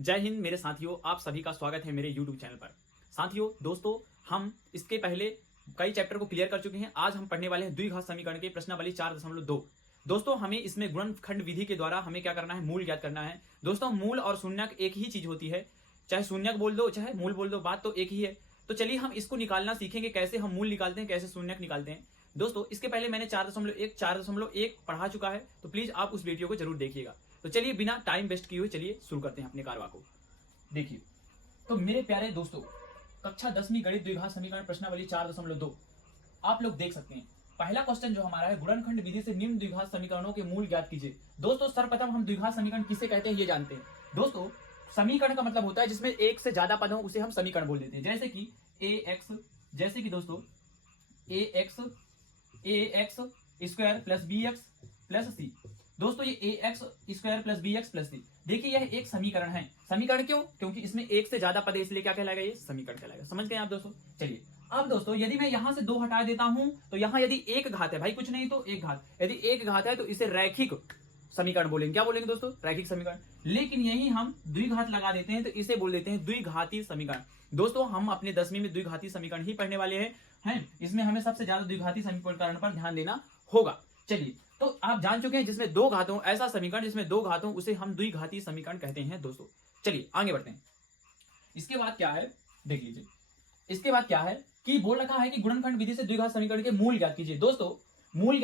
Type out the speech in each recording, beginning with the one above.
जय हिंद मेरे साथियों, आप सभी का स्वागत है मेरे YouTube चैनल पर। साथियों, दोस्तों, हम इसके पहले कई चैप्टर को क्लियर कर चुके हैं। आज हम पढ़ने वाले हैं द्विघात समीकरण के प्रश्नावली 4.2। दोस्तों, हमें इसमें गुणनखंड विधि के द्वारा हमें क्या करना है, मूल ज्ञात करना है। दोस्तों, मूल और शून्यक एक ही चीज होती है, चाहे शून्यक बोल दो चाहे मूल बोल दो, बात तो एक ही है। तो चलिए हम इसको निकालना सीखेंगे, कैसे हम मूल निकालते हैं, कैसे शून्यक निकालते हैं। दोस्तों, इसके पहले मैंने 4.1 पढ़ा चुका है, तो प्लीज आप उस वीडियो को जरूर देखिएगा। तो चलिए बिना टाइम वेस्ट किए हुए चलिए शुरू करते हैं अपने कारवा को। देखिए, तो मेरे प्यारे दोस्तों, कक्षा 10वीं गणित द्विघात समीकरण प्रश्नावली 4.2 आप लोग देख सकते हैं। पहला क्वेश्चन जो हमारा है, गुणनखंड विधि से निम्न द्विघात समीकरणों के मूल ज्ञात कीजिए। दोस्तों, सर्वप्रथम हम द्विघात समीकरण किसे कहते हैं ये जानते हैं। दोस्तों, समीकरण का मतलब होता है जिसमें एक से ज्यादा पद हो, उसे हम समीकरण बोल देते हैं। जैसे कि दोस्तों ax square plus bx plus c। दोस्तों, ये ax square plus bx plus c, देखिए यह एक समीकरण है। समीकरण क्यों? क्योंकि इसमें एक से ज्यादा पद है, इसलिए क्या कहलाएगा, ये समीकरण कहलाएगा। समझ गए आप दोस्तों? चलिए, अब दोस्तों यदि मैं यहां से 2 हटा देता हूं तो यहां यदि एक घात है, भाई कुछ नहीं तो एक घात, यदि एक घात है तो इसे रैखिक समीकरण बोलेंगे। क्या बोलेंगे दोस्तों? रैखिक समीकरण। लेकिन यही हम द्विघात लगा देते हैं तो इसे बोल देते हैं द्विघाती समीकरण। दोस्तों, हम अपने 10वीं में द्विघाती समीकरण ही पढ़ने वाले हैं। इसमें हमें सबसे ज्यादा द्विघाती समीकरण पर ध्यान देना होगा। चलिए, तो आप जान चुके हैं जिसमें 2 घात हो, ऐसा समीकरण जिसमें 2 घात हो उसे हम द्विघाती समीकरण कहते हैं दोस्तों। चलिए आगे बढ़ते हैं। इसके बाद क्या है, देख लीजिए। इसके बाद क्या है कि बोल रखा है कि गुणनखंड विधि से द्विघात समीकरण के मूल ज्ञात कीजिए। दोस्तों, मूल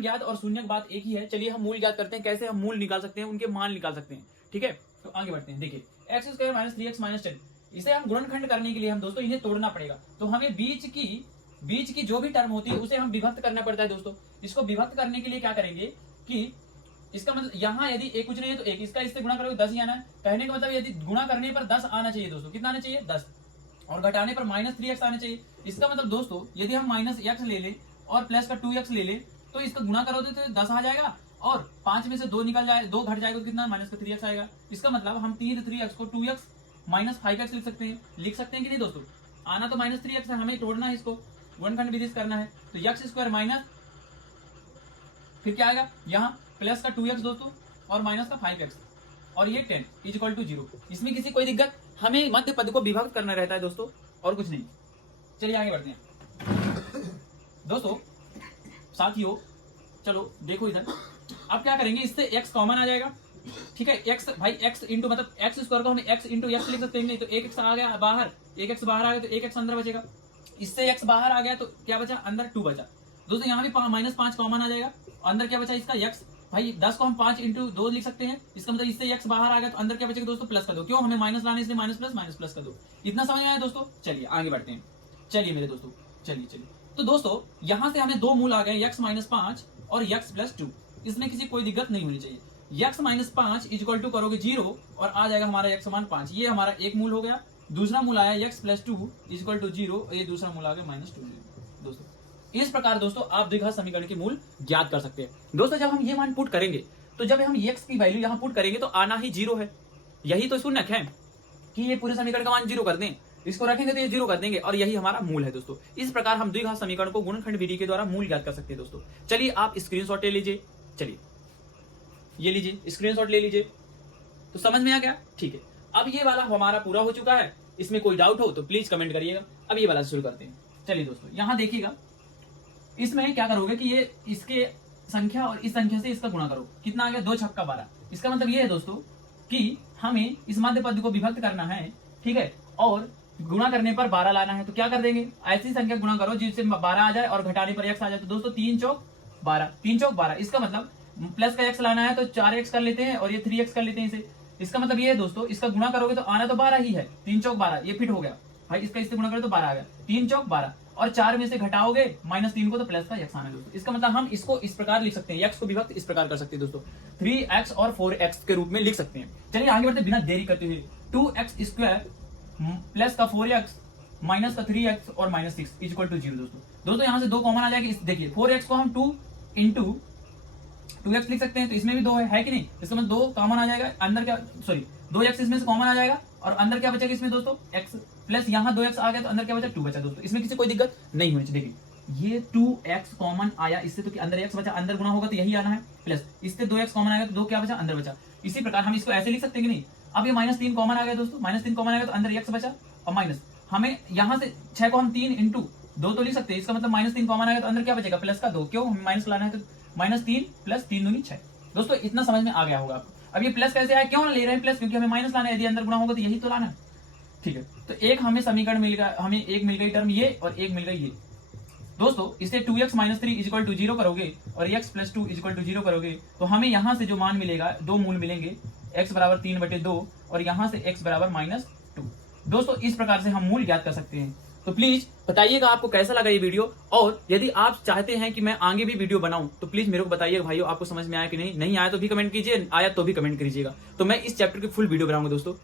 ज्ञात और शून्यक बात एक ही है। चलिए हम मूल ज्ञात करते हैं, कैसे हम मूल निकाल सकते हैं, उनके मान निकाल सकते हैं। ठीक है, तो आगे बढ़ते हैं। देखिए, x square minus 3x minus 10, इसे हम गुणनखंड करने के लिए हम दोस्तों इन्हें तोड़ना पड़ेगा। तो हमें बीच की जो भी टर्म होती है उसे हम विभक्त करना पड़ता है दोस्तों। इसको विभक्त करने के लिए क्या करेंगे कि इसका मतलब यहां यदि एक कुछ नहीं है तो एक, इसका इससे गुणा करोगे 10 ही आना है। कहने का मतलब यदि गुणा करने पर 10 आना चाहिए दोस्तों, कितना आना चाहिए, 10, और घटाने पर माइनस 3x आना चाहिए। इसका मतलब दोस्तों यदि हम माइनस x ले लें और प्लस का 2x ले लें तो इसका गुणा करोगे तो 10 आ जाएगा, और 5 में से 2 निकल जाए, 2 घट जाएगा तो कितना, माइनस का 3x आएगा। इसका मतलब हम 3x को 2x माइनस 5x लिख सकते हैं कि नहीं दोस्तों? आना तो माइनस 3x है, हमें तोड़ना है, इसको गुणनखंड विधि से करना है। तो x स्क्वायर माइनस, फिर क्या आएगा, यहाँ प्लस का 2x दोस्तों और माइनस का 5x, और ये 10 इक्वल टू 0। इसमें किसी कोई दिक्कत, हमें मध्य पद को विभक्त करना रहता है दोस्तों, और कुछ नहीं। चलिए आगे बढ़ते हैं दोस्तों। साथियों, चलो देखो इधर, अब क्या करेंगे, इससे x कॉमन आ जाएगा। ठीक है, x भाई x इंटू मतलब x स्क्वायर को हम x इंटू x लिख सकते हैं, नहीं तो एक x आ गया बाहर, एक x बाहर आ गया तो एक x अंदर बचेगा। इससे x बाहर आ गया तो क्या बचा, अंदर 2 बचा दोस्तों। यहाँ भी माइनस 5 कॉमन आ जाएगा, अंदर क्या बचा इसका x, भाई 10 को हम 5 इंटू 2 लिख सकते हैं। इसका मतलब इससे x बाहर आ गया तो अंदर क्या बचेगा दोस्तों, प्लस का 2। क्यों, हमें माइनस लाने, इसलिए माइनस प्लस का 2। इतना समझ में आया दोस्तों? चलिए आगे बढ़ते हैं। चलिए मेरे दोस्तों, चलिए। तो दोस्तों यहां से हमें 2 मूल आ गए, x माइनस 5 और x प्लस 2। इसमें किसी कोई दिक्कत नहीं होनी चाहिए। x माइनस 5 इक्वल टू करोगे 0 और आ जाएगा हमारा x समान 5। ये हमारा एक मूल हो गया। दूसरा मूल आया x प्लस 2 इक्वल टू 0, ये दूसरा मूल आ गया माइनस 2 दोस्तों। इस प्रकार दोस्तों आप द्विघात समीकरण के मूल ज्ञात कर सकते हैं दोस्तों। जब हम ये मान पुट करेंगे तो जब हम x की वैल्यू यहाँ पुट करेंगे तो आना ही 0 है। यही तो शून्यक है कि ये पूरे समीकरण का मान 0 कर दें, इसको रखेंगे तो ये 0 कर देंगे, और यही हमारा मूल है दोस्तों। इस प्रकार हम द्विघात समीकरण को गुणनखंड विधि के द्वारा मूल ज्ञात कर सकते हैं दोस्तों। चलिए आप स्क्रीनशॉट ले लीजिए। चलिए ये लीजिए, स्क्रीनशॉट ले लीजिए। तो समझ में आ गया? ठीक है, अब ये वाला हमारा पूरा हो चुका है। इसमें कोई डाउट हो तो प्लीज कमेंट करिएगा। अब ये वाला शुरू करते हैं। चलिए दोस्तों, यहां देखिएगा, इसमें क्या करोगे कि ये इसके संख्या और इस संख्या से इसका गुणा करो। कितना आ गया, 2 छक्का 12। इसका मतलब ये है दोस्तों कि हमें इस मध्य पद को विभक्त करना है, ठीक है, और गुणा करने पर 12 लाना है। तो क्या कर देंगे, ऐसी संख्या गुणा करो जिससे 12 आ जाए और घटाने पर x आ जाए। तो दोस्तों 3 चौक 12, 3 चौक 12। इसका मतलब प्लस का x लाना है तो 4x कर लेते हैं और ये 3x कर लेते हैं इसे। इसका मतलब ये है दोस्तों, इसका गुणा करोगे तो आना तो 12 ही है। 3 चौक 12, ये फिट हो गया भाई। इसका इससे गुणा करो तो 12 आ गया। 3 चौक 12 और 4 में से घटाओगे -3 को तो प्लस का x आना है दोस्तों। इसका मतलब हम इसको इस प्रकार लिख सकते हैं, x को विभक्त इस प्रकार कर सकते हैं दोस्तों, 3x और 4x के रूप में लिख सकते हैं। चलिए आगे बढ़ते बिना देरी करते हुए। 2x स्क्वायर प्लस का 4x माइनस का 3x और माइनस 6 इक्वल टू 0 दोस्तों। यहाँ से 2 कॉमन आ जाएगी। देखिए 4x को हम 2 इंटू 2x लिख सकते हैं, तो इसमें भी 2 है कि नहीं। इसका मतलब 2 कॉमन आ जाएगा, अंदर क्या, सॉरी 2x इसमें से कॉमन आ जाएगा और अंदर क्या बचेगा इसमें दोस्तों, x प्लस यहाँ 2x आ गया तो अंदर क्या बचा, 2 बचा दोस्तों। इसमें किसी कोई दिक्कत नहीं होनी चाहिए। देखिए ये 2x कॉमन आया इससे, तो कि अंदर x बचा, अंदर गुणा होगा तो यही आना है, प्लस इससे 2x कॉमन आएगा तो 2 क्या बचा, अंदर बचा। इसी प्रकार हम इसको ऐसे लिख सकते हैं कि नहीं, अब ये -3 कॉमन आ गया दोस्तों, -3 कॉमन आ गया तो अंदर x बचा और माइनस, हमें यहां से 6 को हम 3 इंटू 2 तो लिख सकते हैं, इसका मतलब -3 कॉमन आ गया तो अंदर क्या बचेगा, प्लस का 2, क्यों हमें माइनस लाना है तो -3 प्लस 3 दूनी 6। दोस्तों इतना समझ में आ गया होगा आपको। अब ये प्लस कैसे आया, क्यों ले रहे हैं प्लस, क्योंकि हमें माइनस लाना है, यदि अंदर गुणा होगा तो यही तो लाना है, ठीक है। तो एक हमें समीकरण मिल गया, हमें एक मिल गई टर्म ये और एक मिल गई ये। दोस्तों इसे 2x - 3 इक्वल टू 0 करोगे और x + 2 इक्वल टू 0 करोगे तो हमें यहां से जो मान मिलेगा, दो मूल मिलेंगे, x बराबर 3/2 और यहां से x बराबर -2। दोस्तों इस प्रकार से हम मूल ज्ञात कर सकते हैं। तो प्लीज बताइएगा आपको कैसा लगा ये वीडियो, और यदि आप चाहते हैं कि मैं आगे भी वीडियो बनाऊं तो प्लीज मेरे को बताइएगा भाइयों, आपको समझ में आया कि नहीं, नहीं आया तो भी कमेंट कीजिए, आया तो भी कमेंट कीजिएगा, तो मैं इस चैप्टर की फुल वीडियो बनाऊंगा दोस्तों।